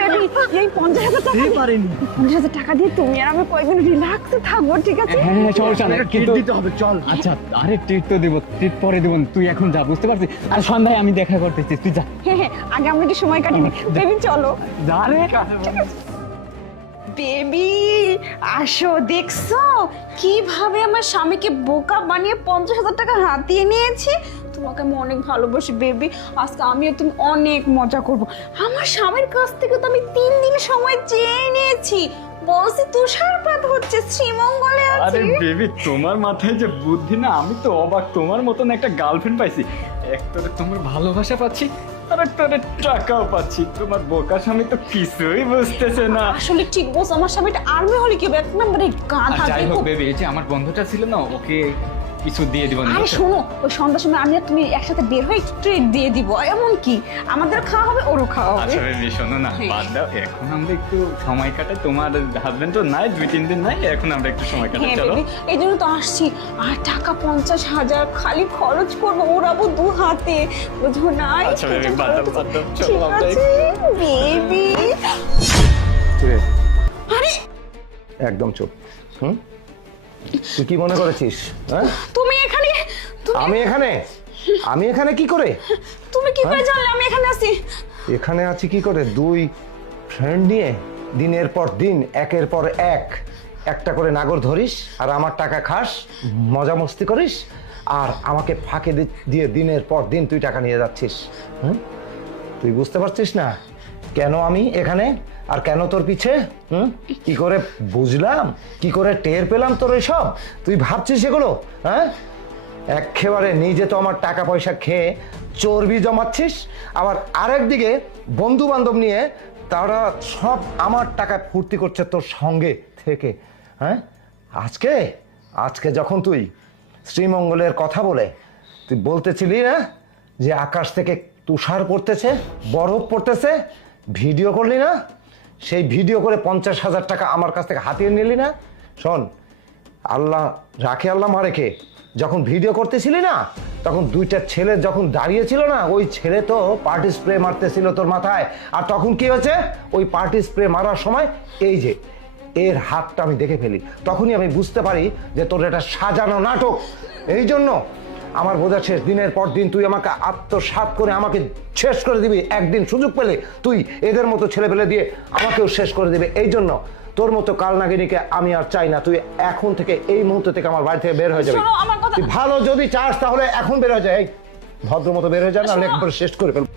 Baby এই 50,000 টাকা পারেনি 50,000 টাকা দিয়ে তুমি আর আমি কয়েকদিন রিল্যাক্সে থাকবো, ঠিক আছে? হ্যাঁ হ্যাঁ সমস্যা নেই, কিন্তু দিতে হবে, চল। আচ্ছা আরে ট্রিট তো দিব, ট্রিট পরে দিব, তুই এখন যা, বুঝতে পারছিস? আর সন্ধ্যায় আমি দেখা করতেছি, তুই যা। হ্যাঁ আগে আমরা একটু সময় কাটিয়ে নিই। বেবি চলো। যা রে। বেবি আসো, দেখছো কিভাবে আমার স্বামীকে বোকা বানিয়ে 50,000 টাকা হাতিয়ে নিয়েছি। তোমাকে আমি অনেক ভালোবাসি বেবি, আজকে আমিও তুমি অনেক মজা করব। আমার স্বামীর কাছ থেকে তো আমি 3 দিন সময় চেয়ে নিয়েছি, বলছি তুষারপাত হচ্ছে, শ্রীমঙ্গলে আরে আছি। বেবি তোমার মাথায় যে বুদ্ধি না, আমি তো অবাক, তোমার মতন একটা গার্লফ্রেন্ড পাইছি। একটারে তোমার ভালোবাসা পাচ্ছি, আর একটারে টাকাও পাচ্ছি। তোমার বোকা স্বামী তো কিছুই বুঝতেছে না। আসলে ঠিক বলছো, আমার স্বামীটা আর্মি হলে কি হবে, এক নম্বরে গাধা। যাই হোক বেবি, এই যে আমার বন্ধুটা ছিল না, ওকে কিছু দিয়ে দিব না। আরে শোনো, ওই সন্ধ্যার সময় আমি আর তুমি একসাথে বের হয়ে ট্রিট দিয়ে দিব, এমন কি আমাদের খাওয়া হবে ওরও খাওয়া হবে। আচ্ছা বেবি শোনো না, বাদ দাও, এখন আমরা একটু সময় কাটাই। তোমার হাজবেন্ড তো নাই, 2-3 দিন নাই, এখন আমরা একটু সময় কাটাই, হ্যাঁ চলো। বেবি, এই জন্য তো আসছি। আর টাকা 50,000 খালি খরচ করবো, ওড়াবো 2 হাতে, বুঝো না? আচ্ছা বেবি, বাদ দাও, চলো ঠিক আমরা আছে বেবি। আরে একদম চুপ। তুই কি মনে করেছিস? হ্যাঁ, তুমি এখানে, আমি এখানে কি করে? তুমি কি করে জানলে আমি এখানে আছি? এখানে আছি কি করে? 2 ফ্রেন্ড নিয়ে দিনের পর দিন একের পর একটা করে নাগর ধরিস, আর আমার টাকা খাস, মজা মস্তি করিস, আর আমাকে ফাঁকে দিয়ে দিনের পর দিন তুই টাকা নিয়ে যাচ্ছিস। তুই বুঝতে পারছিস না কেন আমি এখানে, আর কেন তোর পিছে? কি করে বুঝলাম, কি করে টের পেলাম তোর এসব? তুই ভাবছিস এগুলো? হ্যাঁ, একেবারে নিজে তো আমার টাকা পয়সা খেয়ে চর্বি জমাচ্ছিস, আবার আরেকদিকে বন্ধু বান্ধব নিয়ে তারা সব আমার টাকা ফুর্তি করছে তোর সঙ্গে থেকে। হ্যাঁ, আজকে যখন তুই শ্রীমঙ্গলের কথা বলে তুই বলতেছিলি না যে আকাশ থেকে তুষার পড়তেছে, বরফ পড়তেছে, ভিডিও করলি না? সেই ভিডিও করে 50,000 টাকা আমার কাছ থেকে হাতিয়ে নিলি না? শোন, আল্লাহ রাখে আল্লাহ মারেকে, যখন ভিডিও করতেছিলি না তখন 2টা ছেলে যখন দাঁড়িয়েছিল না, ওই ছেলে তো পার্টি স্প্রে মারতেছিল তোর মাথায়। আর তখন কি হয়েছে, ওই পার্টি স্প্রে মারার সময় এই যে এর হাতটা আমি দেখে ফেলি, তখনই আমি বুঝতে পারি যে তোর এটা সাজানো নাটক। এই জন্য আমার বোঝা শেষ, দিনের পর দিন তুই আমাকে আত্মসাৎ করে আমাকে শেষ করে দিবি। একদিন সুযোগ পেলে তুই এদের মতো ছেলে পেলে দিয়ে আমাকেও শেষ করে দিবে। এই জন্য তোর মতো কালনাগিনীকে আমি আর চাই না। তুই এখন থেকে এই মুহূর্ত থেকে আমার বাড়ি থেকে বের হয়ে যাবি। তুই ভালো যদি চাস তাহলে এখন বের হয়ে যায়, ভদ্র মতো বের হয়ে যা, নাহলে একবার শেষ করে ফেলবো।